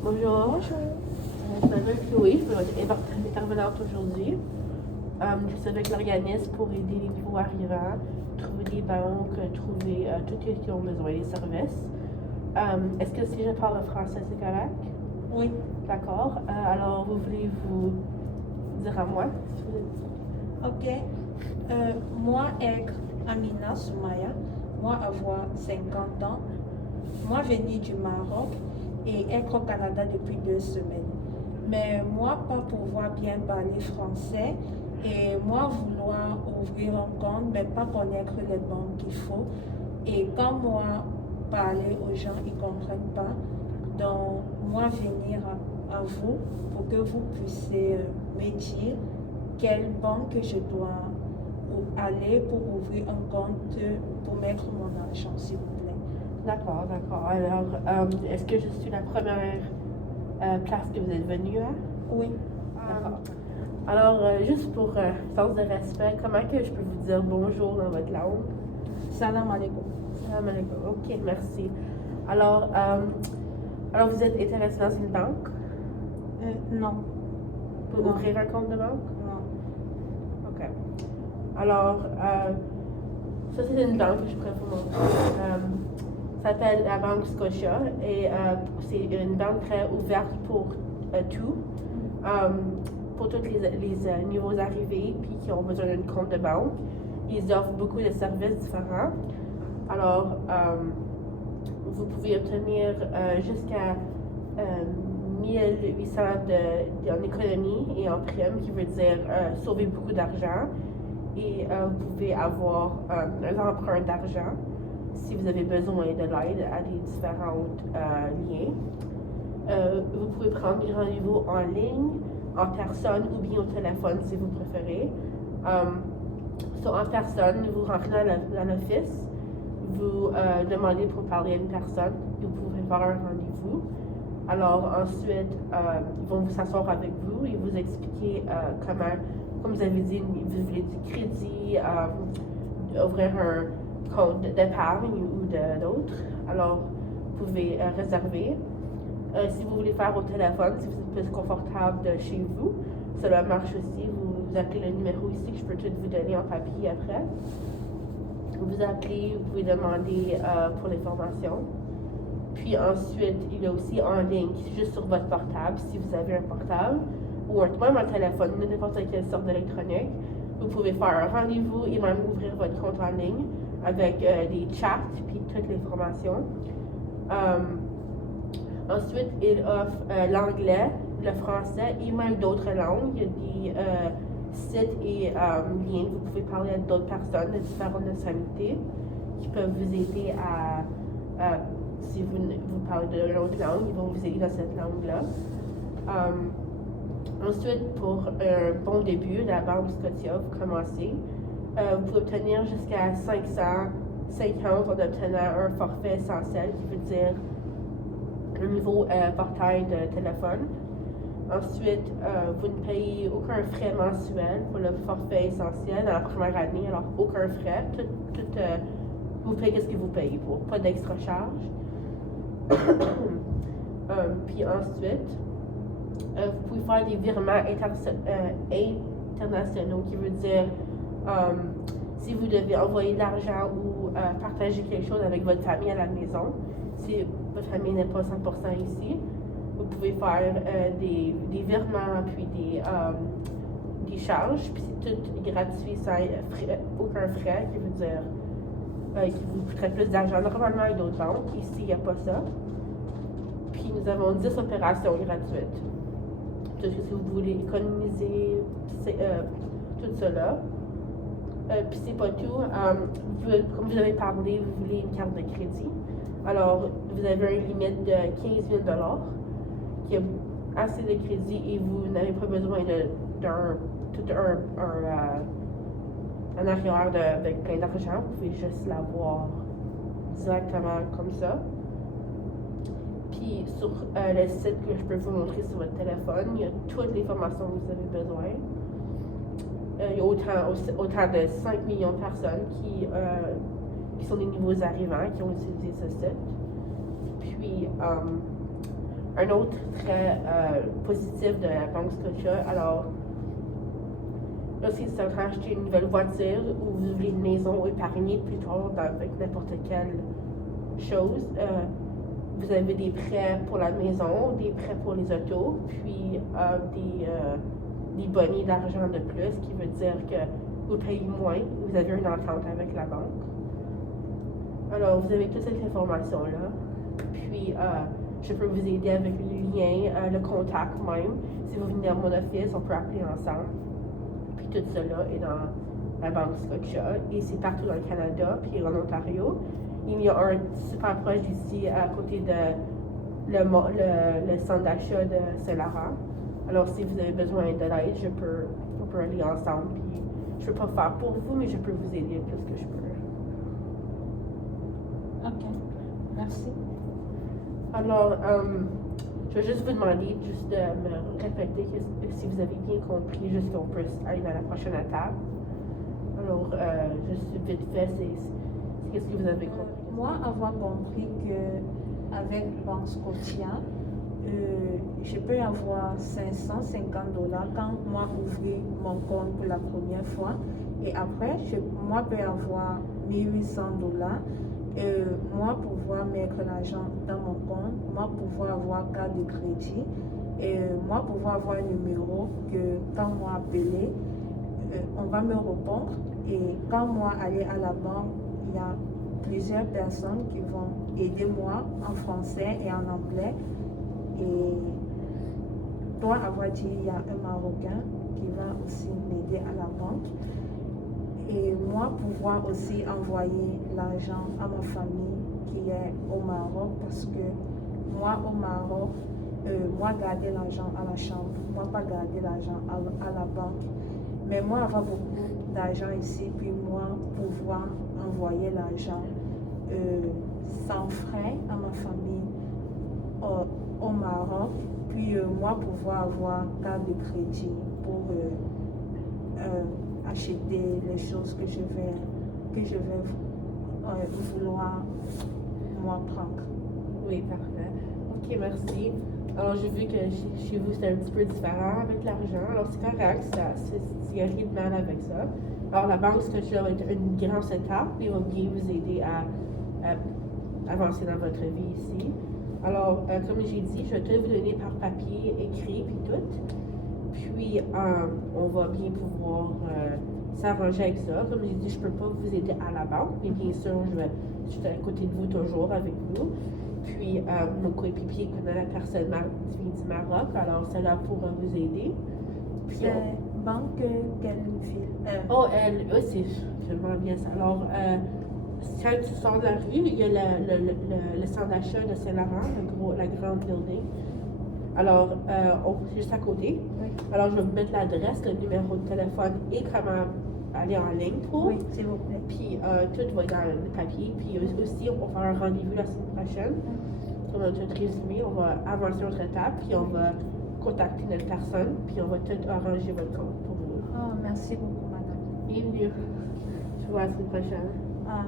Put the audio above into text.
Bonjour. Bonjour. Je m'appelle Chloé, je suis intervenante aujourd'hui. Je suis avec l'organisme pour aider les nouveaux arrivants, trouver des banques, trouver tout ce qu'ils ont besoin, les services. Est-ce que si je parle français, c'est correct? Oui. D'accord. Alors, vous voulez vous dire à moi? Si vous êtes... Ok. Moi, être Amina Soumaya, moi avoir 50 ans, moi venir du Maroc et être au Canada depuis 2 semaines. Mais moi, pas pouvoir bien parler français et moi vouloir ouvrir un compte, mais pas connaître les banques qu'il faut. Et quand moi parler aux gens, ils ne comprennent pas. Donc, moi venir à vous pour que vous puissiez me dire quelle banque je dois aller pour ouvrir un compte pour mettre mon argent, s'il vous plaît. D'accord, d'accord. Alors, est-ce que je suis la première place que vous êtes venue à? Oui. D'accord. Alors, juste pour sens de respect, comment que je peux vous dire bonjour dans votre langue? Salam alaikum. Salam alaikum. Ok, merci. Alors, vous êtes intéressé dans une banque? Non. Pour Non. ouvrir un compte de banque? Non. Ok. Alors, ça c'est une banque que je pourrais vous montrer. Ça s'appelle la Banque Scotia et c'est une banque très ouverte pour tout. Pour tous les nouveaux arrivés puis qui ont besoin d'un compte de banque. Ils offrent beaucoup de services différents. Alors, vous pouvez obtenir jusqu'à 1800 en économie et en prime, qui veut dire sauver beaucoup d'argent. Et vous pouvez avoir un emprunt d'argent si vous avez besoin de l'aide à des différents liens. Vous pouvez prendre des rendez-vous en ligne, en personne ou bien au téléphone si vous préférez. En personne, vous rentrez dans l'office, vous demandez pour parler à une personne, vous pouvez faire un rendez-vous. Alors ensuite, ils vont vous asseoir avec vous et vous expliquer comment, comme vous avez dit, vous voulez du crédit, ouvrir un compte d'épargne ou d'autres. Alors, vous pouvez réserver. Si vous voulez faire au téléphone, si vous êtes plus confortable de chez vous, cela marche aussi. Vous appelez le numéro ici que je peux tout vous donner en papier après. Vous appelez, vous pouvez demander pour l'information. Puis ensuite, il y a aussi en ligne, juste sur votre portable, si vous avez un portable, ou même un téléphone, n'importe quelle sorte d'électronique. Vous pouvez faire un rendez-vous et même ouvrir votre compte en ligne avec des chats puis toute l'information. Ensuite, il offre l'anglais, le français et même d'autres langues. Il y a des sites et liens. Vous pouvez parler à d'autres personnes de différentes nationalités qui peuvent vous aider à si vous parlez de l'autre langue, ils vont vous aider dans cette langue-là. Ensuite, pour un bon début, la Banque Scotia, vous commencez. Vous pouvez obtenir jusqu'à 550 en obtenant un forfait essentiel, qui veut dire un nouveau portail de téléphone. Ensuite, vous ne payez aucun frais mensuel pour le forfait essentiel dans la première année, alors aucun frais. Vous payez ce que vous payez pour, pas d'extra charge. Puis ensuite, vous pouvez faire des virements internationaux, qui veut dire si vous devez envoyer de l'argent ou partager quelque chose avec votre famille à la maison, si votre famille n'est pas 100% ici, vous pouvez faire des virements puis des charges, puis c'est tout gratuit sans aucun frais, qui veut dire qui vous coûterait plus d'argent normalement avec d'autres banques. Ici, il n'y a pas ça. Puis nous avons 10 opérations gratuites. Tout ce que si vous voulez économiser, tout cela. Puis c'est pas tout. Comme vous avez parlé, vous voulez une carte de crédit. Alors, vous avez une limite de 15 000 qui a assez de crédit et vous n'avez pas besoin un arrière avec plein d'argent. Vous pouvez juste l'avoir directement comme ça. Puis sur le site que je peux vous montrer sur votre téléphone, il y a toutes les formations que vous avez besoin. Il y a autant de 5 millions de personnes qui sont des nouveaux arrivants qui ont utilisé ce site. Puis un autre trait positif de la Banque Scotia, alors, lorsque vous êtes en train d'acheter une nouvelle voiture ou vous voulez une maison épargnée plus tard avec n'importe quelle chose, vous avez des prêts pour la maison, des prêts pour les autos, puis des bonnets d'argent de plus, qui veut dire que vous payez moins, vous avez une entente avec la banque. Alors, vous avez toute cette information-là. Puis, je peux vous aider avec le lien, le contact même. Si vous venez à mon office, on peut appeler ensemble. Puis tout cela est dans la Banque Scotia et c'est partout dans le Canada, puis en Ontario. Il y a un super proche ici à côté de le centre d'achat de Saint-Laurent. Alors si vous avez besoin de l'aide, on peut aller ensemble. Puis je peux pas faire pour vous, mais je peux vous aider le plus que je peux. Ok, merci. Alors, je vais juste vous demander de me répéter si vous avez bien compris, juste qu'on puisse aller à la prochaine étape. Alors, juste vite fait, c'est qu'est-ce que vous avez compris? Moi, avoir compris que avec Banque Scotia, je peux avoir $550 quand moi ouvrir mon compte pour la première fois. Et après, moi peux avoir $1 800. Moi pouvoir mettre l'argent dans mon compte, moi pouvoir avoir carte de crédit, et moi pouvoir avoir un numéro que quand moi appeler, on va me répondre. Et quand moi aller à la banque, il y a plusieurs personnes qui vont aider moi en français et en anglais. Et toi, avoir dit, il y a un Marocain qui va aussi m'aider à la banque. Et moi, pouvoir aussi envoyer l'argent à ma famille qui est au Maroc, parce que moi, au Maroc, moi, garder l'argent à la chambre, moi, pas garder l'argent à la banque. Mais moi, avoir beaucoup d'argent ici, puis moi, pouvoir envoyer l'argent sans frais à ma famille au Maroc, puis moi, pouvoir avoir carte de crédit pour acheter les choses que je vais vouloir moi prendre. Oui, parfait. Ok, merci. Alors, j'ai vu que chez vous, c'est un petit peu différent avec l'argent. Alors, c'est correct, il n'y a rien de mal avec ça. Alors, la Banque Scotia va être une grande étape et va bien vous aider à avancer dans votre vie ici. Alors, comme j'ai dit, je vais tout vous donner par papier, écrit, puis tout. Puis, on va bien pouvoir s'arranger avec ça. Comme j'ai dit, je ne peux pas vous aider à la banque, mais bien sûr, je suis à côté de vous toujours avec vous. Puis, mon coéquipier connaît la personne du Maroc, alors celle-là pourra vous aider. Puis, C'est banque quelle ville? eux, c'est vraiment bien ça. Alors, quand tu sors de la rue, il y a le centre d'achat de Saint-Laurent, la grande building. Alors, c'est juste à côté. Oui. Alors, je vais vous mettre l'adresse, le numéro de téléphone et comment aller en ligne pour. Oui, s'il vous plaît. Puis, tout va être dans le papier. Puis aussi, on va faire un rendez-vous la semaine prochaine. On va tout résumer, on va avancer notre étape, puis on va contacter notre personne, puis on va tout arranger votre compte pour vous. Oh, merci beaucoup, madame. Bienvenue. Je vous vois la semaine prochaine. Ah,